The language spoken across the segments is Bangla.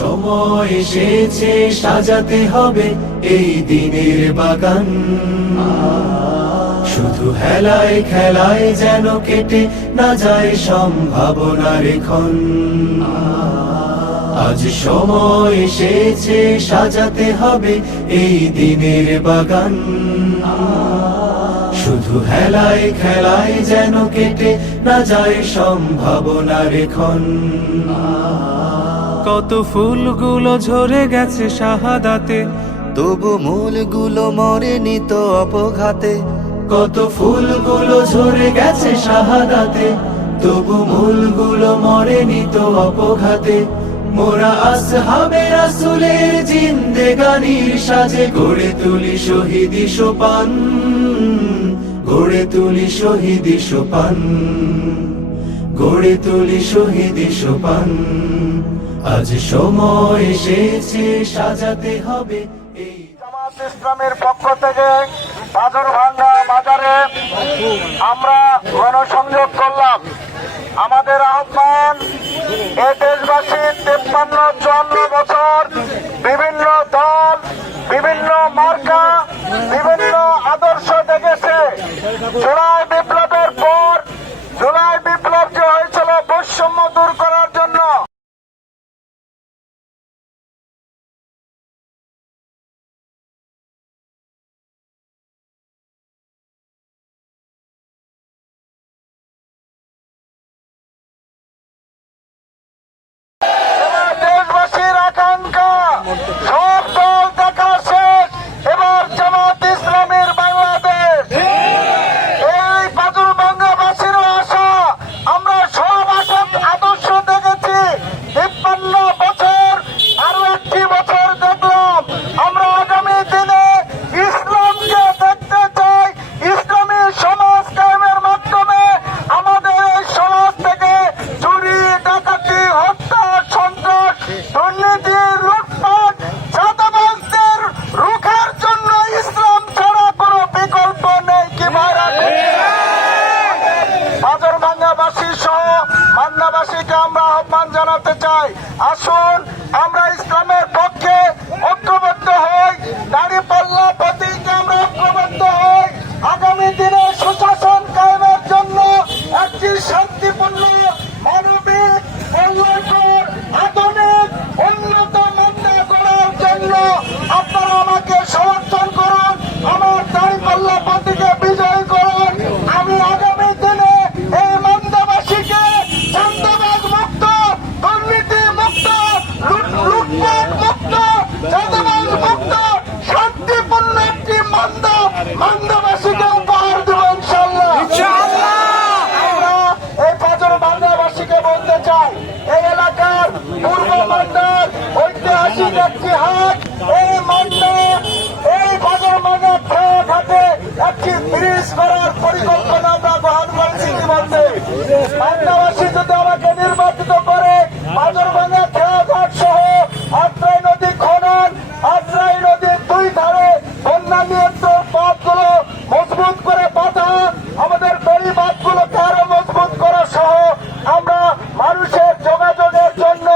সময় এসেছে সাজাতে হবে এই দিনের বাগান। শুধু হেলায় খেলায় যেন কেটে না যায় সম্ভাবনার ক্ষণ। আজ সময় এসেছে সাজাতে হবে এই দিনের বাগান। শুধু হেলায় খেলায় যেন কেটে না যায় সম্ভাবনার ক্ষণ। কত ফুলগুলো ঝরে গেছে শাহাদাতে, তবু মূলগুলো মরেনি তো অপঘাতে। কত ফুলগুলো ঝরে গেছে শাহাদাতে, তবু মূলগুলো মরেনি তো অপঘাতে। মোরা আসহাবে রাসূলের জিন্দেগানির সাজে গড়ে তুলি শহীদি সোপান, গড়ে তুলি শহীদি সোপান, গড়ে তুলি শহীদি সোপান। আজ সময় এসেছে সাজাতে হবে এই। জামাত ইসলামের পক্ষ থেকে বাজারভাঙ্গা বাজারে আমরা গণসংযোগ করলাম। আমাদের আহ্বান, এ দেশবাসী 53-54 বছর বিভিন্ন দল, বিভিন্ন মার্কা, বিভিন্ন আদর্শ দেখেছে। জুলাই বিপ্লবের পর, জুলাই বিপ্লব যে হয়েছিল বৈষম্য দূর করার জন্য, দেশবাসীর আকাঙ্ক্ষা সব দল দেখা শেষ, এবার জামাত ইসলামের বাংলাদেশ। এই বাজারভাঙ্গাবাসীরও আশা, আমরা সব আদর্শ দেখেছি। 53 বছর, আরো একটি বছর দেখলাম। আমরা আগামী দিনে ইসলামকে দেখতে চাই। ইসলামী সমাজ কায়েমের মাধ্যমে আমাদের এই সমাজ থেকে চুরি, ডাকাতি, হত্যা, সন্ত্রাস, দুর্নীতি, লুটপাট, চাঁদাবাজদের রুখার জন্য ইসলাম ছাড়া কোনো বিকল্প নেই। কি ভাইরা, বাজারভাঙ্গাবাসী সহ মান্নাবাসীকে আমরা আহ্বান জানাতে চাই, আসুন আমরা ইসলামের পক্ষে ঐক্যবদ্ধ হই, দাঁড়িপাল্লা প্রতীকে আমরা ঐক্যবদ্ধ হই। আগামী দিনে সুশাসন কায়েমের জন্য একটি শান্তিপূর্ণ, মানবিক, কল্যাণকর, আধুনিক, উন্নত মান্দা করার জন্য আপনারা আমাকে সমর্থন করুন, আমার দাঁড়িপাল্লা প্রতীকে বিজয় করুন। আমি আগামী দিনে এই মান্দাবাসীকে চাঁদাবাজ মুক্ত, দুর্নীতি মুক্ত, লুটপাট মুক্ত, চাঁদাবাজ মুক্ত, শান্তিপূর্ণ একটি মান্দাবাসীকে উপহার দেব ইনশাআল্লাহ। আমরা এই বাজারভাঙ্গাবাসীকে বলতে চাই, এই এলাকার পূর্ব মান্দার ঐতিহাসিক একটি হাট, এই মান্দা, এই বাজারভাঙ্গা ঘাটে একটি ব্রিজ করার পরিকল্পনা আমরা গ্রহণ করেছি। ইতিমধ্যে মান্দাবাসী যদি আমাকে নির্বাচিত করে বাজারভাঙ্গা ঘাট সহ আত্রাই নদী খনন, আত্রাই নদীর দুই ধারে বন্যা নিয়ন্ত্রণ পথগুলো মজবুত করে বাঁধা, আমাদের ফেরি বাঁধগুলোকে আরো মজবুত করা সহ আমরা মানুষের যোগাযোগের জন্য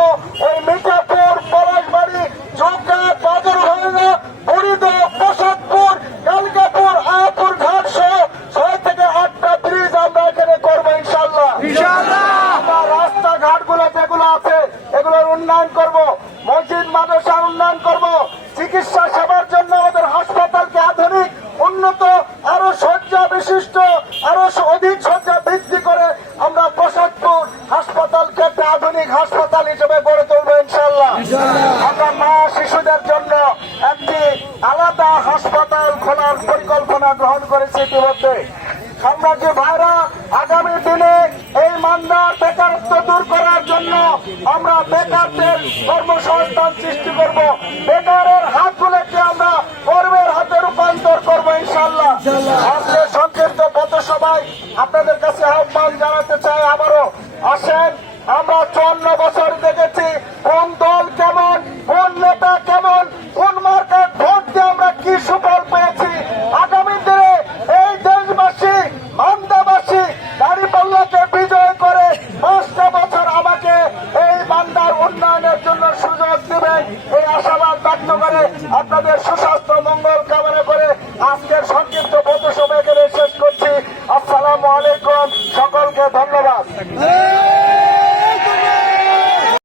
ওই মিঠাপুর, পলাশবাড়ি, চৌকা, বাজারভাঙ্গা, বুড়িদহ, প্রসাদপুর, কালকাপুর, আয়াপুর ঘাট সহ 6 থেকে 8টা ব্রিজ আমরা এখানে করবো ইনশাআল্লাহ। আমরা রাস্তাঘাটগুলো যেগুলো আছে এগুলোর উন্নয়ন করব, মসজিদ মাদ্রাসার উন্নয়ন করব, চিকিৎসা সেবার জন্য আমাদের হাসপাতালকে আধুনিক, উন্নত, আরো শয্যা বিশিষ্ট, আরো অধিক শয্যা বৃদ্ধি করে আমরা প্রসাদপুর হাসপাতালকে একটা আধুনিক হাসপাতাল হিসেবে গড়ে তুলবো ইনশাআল্লাহ। আমরা মা শিশুদের জন্য একটি আলাদা হাসপাতাল খোলার পরিকল্পনা গ্রহণ করেছি ইতিমধ্যে। সাম্রাজ্য ভাইরা, আগামী দিনে এই মান্দার বেকারত্ব দূর করার জন্য আমরা বেকারদের কর্মসংস্থান সৃষ্টি করব, বেকারের হাতগুলোকে আমরা কর্মের হাতে রূপান্তর করবো ইনশাআল্লাহ। আজকে সংক্ষিপ্ত পথসভায় আপনাদের কাছে আহ্বান জানাতে চাই, আবারও আসেন। আমরা 54 বছর দেখেছি কোন দল কেমন, কোন নেতা কেমন, কোন মার্কার ভোট দিয়ে আমরা কি সুফল পেয়েছি। আগামী দিনে এই দেশবাসী, মান্দাবাসী দাঁড়িপাল্লাকে বিজয় করে 5টা বছর আমাকে এই মান্দার উন্নয়নের জন্য সুযোগ দেবে। এই আশাবাদ ব্যক্ত করে আপনাদের সুস্বাস্থ্য মঙ্গল কামনা